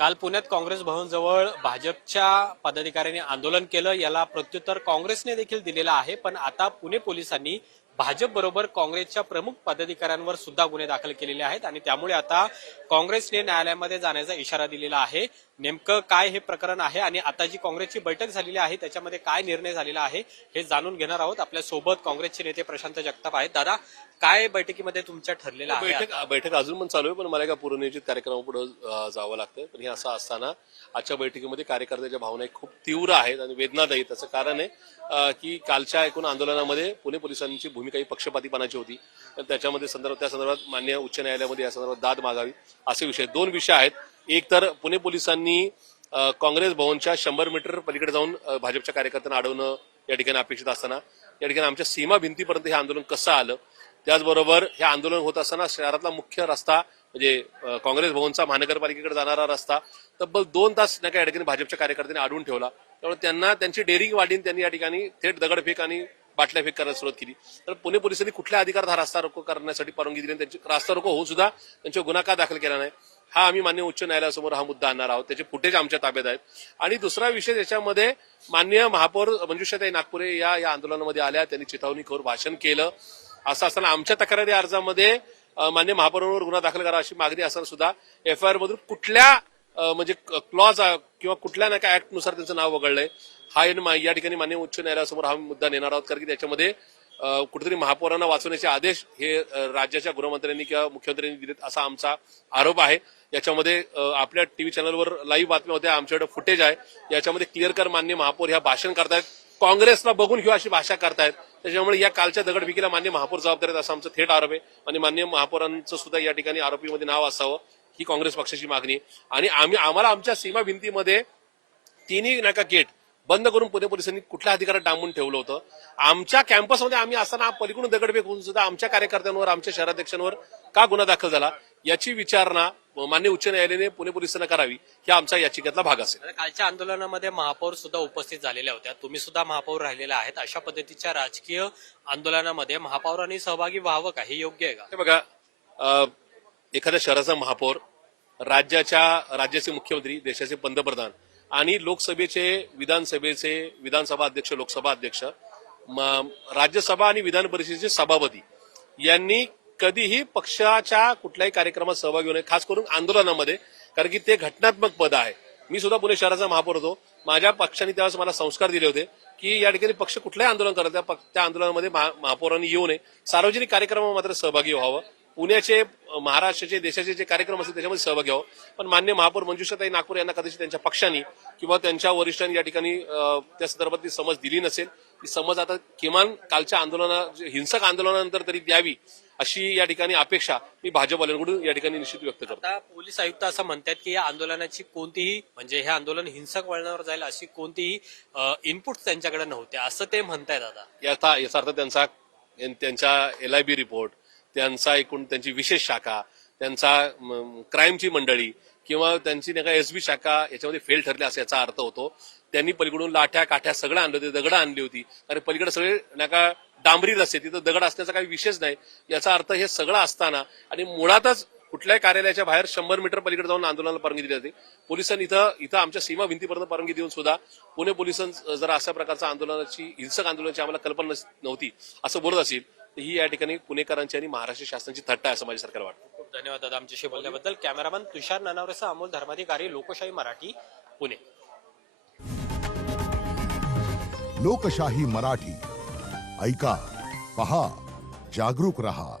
काल पुण्यात काँग्रेस भवनजवळ भाजपच्या पदाधिकाऱ्यांनी आंदोलन केलं. याला प्रत्युत्तर काँग्रेसने देखील दिलेलं आहे. पण आता पुणे पोलिसांनी भाजप बरोबर काँग्रेसच्या प्रमुख पदाधिकाऱ्यांवर सुद्धा गुन्हे दाखल केलेले आहेत आणि त्यामुळे आता काँग्रेसने न्यायालयामध्ये जाण्याचा इशारा दिलेला आहे. नेमकं काय हे प्रकरण आहे आणि आता जी काँग्रेसची बैठक झालेली आहे त्याच्यामध्ये काय निर्णय झालेला आहे हे जाणून घेणार आहोत. आपल्या सोबत काँग्रेसचे नेते प्रशांत जगताप आहेत. दादा, काय बैठकीमध्ये तुमच्या ठरलेलं आहे? बैठक अजून पण चालू आहे, पण मला एका पूर्वनियोजित कार्यक्रमापुढे जावं लागतं. पण हे असं असताना आजच्या बैठकीमध्ये कार्यकर्त्याच्या भावना खूप तीव्र आहेत आणि वेदनादायी. त्याचं कारण आहे की कालच्या एकूण आंदोलनामध्ये पुणे पोलिसांची भूमिका ही पक्षपातीपणाची होती. तर त्याच्यामध्ये त्या संदर्भात मान्य उच्च न्यायालयामध्ये या संदर्भात दाद मागावी असे विषय, दोन विषय आहेत. एक तर पुणे पोलिसांनी काँग्रेस भवनच्या 100 मीटर पलीकडे जाऊन भाजपच्या कार्यकर्त्यांना अडवणं या ठिकाणी अपेक्षित असताना या ठिकाणी आमच्या सीमा भिंतीपर्यंत हे आंदोलन कसं आलं. त्याचबरोबर हे आंदोलन होत असताना शहरातला मुख्य रस्ता म्हणजे काँग्रेस भवनचा महानगरपालिकेकडे जाणारा रस्ता तब्बल 2 तास नाही का या ठिकाणी भाजपच्या कार्यकर्त्यांनी अडवून ठेवला. त्यामुळे त्यांना त्यांची डेअरिंग वाढीन त्यांनी या ठिकाणी थेट दगडफेक आणि बाटल्या फेक करायला सुरुवात केली. तर पुणे पोलिसांनी कुठल्या अधिकारात हा रस्ता रोको करण्यासाठी परवानगी दिली, त्यांची रस्ता रोको होऊन सुद्धा त्यांच्या गुन्हा का दाखल केला नाही, हा आम्ही मान्य उच्च न्यायालयासमोर हा मुद्दा आणणार आहोत. त्याचे फुटेज आमच्या ताब्यात आहेत. आणि दुसरा विषय त्याच्यामध्ये मान्य महापौर मंजुषाताई नागपुरे या आंदोलनामध्ये आल्या, त्यांनी चिथावणीखोर भाषण केलं. असं असताना आमच्या तक्रारी अर्जामध्ये मान्य महापौरांवर गुन्हा दाखल करा अशी मागणी असताना सुद्धा एफआयआर मधून कुठल्या म्हणजे क्लॉज किंवा कुठल्या नाही का ऍक्ट नुसार त्यांचं नाव वगळलंय, हा या ठिकाणी मान्य उच्च न्यायालयासमोर हा मुद्दा नेणार आहोत. कारण की त्याच्यामध्ये कुठेतरी महापौरांना वाचवण्याचे आदेश हे राज्याच्या गृहमंत्र्यांनी किंवा मुख्यमंत्र्यांनी दिलेत असा आमचा आरोप आहे. याच्यामध्ये आपल्या टीव्ही चॅनलवर लाईव्ह बातम्या होत्या, आमच्याकडे फुटेज आहे. याच्यामध्ये क्लिअर कर मान्य महापौर ह्या भाषण करतायत, काँग्रेसला बघून घेऊ अशी भाषा करतायत. त्याच्यामुळे या कालच्या दगडफेकीला मान्य महापौर जबाबदार आहेत असा आमचा थेट आरोप आहे. आणि मान्य महापौरांचं सुद्धा या ठिकाणी आरोपीमध्ये नाव असावं ही काँग्रेस पक्षाची मागणी आहे. आणि आम्हाला आमच्या सीमा भिंतीमध्ये तिन्ही नाका गेट बंद करून पुणे पोलिसांनी कुठल्या अधिकारात डांबून ठेवलं होतं. आमच्या कॅम्पसमध्ये आम्ही असताना पलीकडून दगडफेक होऊन सुद्धा आमच्या कार्यकर्त्यांवर, आमच्या शहराध्यक्षांवर का गुन्हा दाखल झाला याची विचारणा मान्य उच्च न्यायालयाने पुणे पोलिसांना करावी, हा आमचा याचिकेतला भाग असेल. कालच्या आंदोलनामध्ये महापौर सुद्धा उपस्थित झालेल्या होत्या, तुम्ही सुद्धा महापौर राहिलेला आहेत. अशा पद्धतीच्या राजकीय आंदोलनामध्ये महापौरांनी सहभागी व्हावं का, हे योग्य आहे का? बघा, एखाद्या शहराचा महापौर राज्याचे मुख्यमंत्री, देशाचे पंतप्रधान आणि लोकसभेचे विधानसभा अध्यक्ष, लोकसभा अध्यक्ष, राज्यसभा आणि विधान परिषदेचे सभापती यांनी कधीही पक्षाच्या कुठल्याही कार्यक्रमात सहभागी होणे, खास करून आंदोलनामध्ये, कारण की ते घटनात्मक पद आहे. मी सुद्धा पुणे शहराचा महापौर होतो. माझ्या पक्षाने त्यावेळेस मला संस्कार दिले होते की या ठिकाणी पक्ष कुठल्याही आंदोलन करत त्या आंदोलनामध्ये महापौरांनी येऊ नये, सार्वजनिक कार्यक्रमात मात्र सहभागी व्हावं, पुण्याचे, महाराष्ट्राचे, देशाचे जे कार्यक्रम असतील त्याच्यामध्ये सहभागी व्हावं. पण मान्य महापौर मंजुषाताई नागपूर यांना कदाचित त्यांच्या पक्षाने किंवा त्यांच्या वरिष्ठांनी या ठिकाणी त्या संदर्भातली समज दिली नसेल. ती समज आता किमान कालच्या हिंसक आंदोलनानंतर तरी द्यावी अशी या ठिकाणी अपेक्षा मी भाजपवाल्यांकडून या ठिकाणी निश्चित व्यक्त करतो. आता पोलीस आयुक्त असं म्हणतात की या आंदोलनाची कोणतीही, म्हणजे हे आंदोलन हिंसक वळणावर जाईल अशी कोणतीही इनपुट त्यांच्याकडे नव्हते असं ते म्हणतायत. आता याचा अर्थ त्यांचा LIB रिपोर्ट, त्यांची विशेष शाखा, त्यांचा क्राईमची मंडळी किंवा त्यांची नाही का SB शाखा याच्यामध्ये फेल ठरले असं याचा अर्थ होतो. त्यांनी पलीकडून लाठ्या काठ्या सगळं आणलं होते, दगड आणली होती. आणि पलीकडे सगळे नाही का डांबरी रस्ते, तिथं दगड असण्याचा काही विषयच नाही. याचा अर्थ हे सगळं असताना आणि मुळातच कुठल्याही कार्यालयाच्या बाहेर 100 मीटर पलीकडे जाऊन आंदोलनाला परवानगी दिली जाते. पोलिसांनी इथं आमच्या सीमा भिंतीपर्यंत परवानगी देऊन सुद्धा पुणे पोलिसांनी जर अशा प्रकारच्या हिंसक आंदोलनाची आम्हाला कल्पना नव्हती असं बोलत असेल तर ही या ठिकाणी पुणेकरांची आणि महाराष्ट्र शासनाची थट्टा आहे असं माझ्या सरकार वाटतं. खूप धन्यवाद दादा आमच्याशी बोलल्याबद्दल. कॅमेरामॅन तुषार नानावरेसह अमोल धर्माधिकारी, लोकशाही मराठी, पुणे. लोकशाही मराठी ऐका, पहा, जागरूक रहा.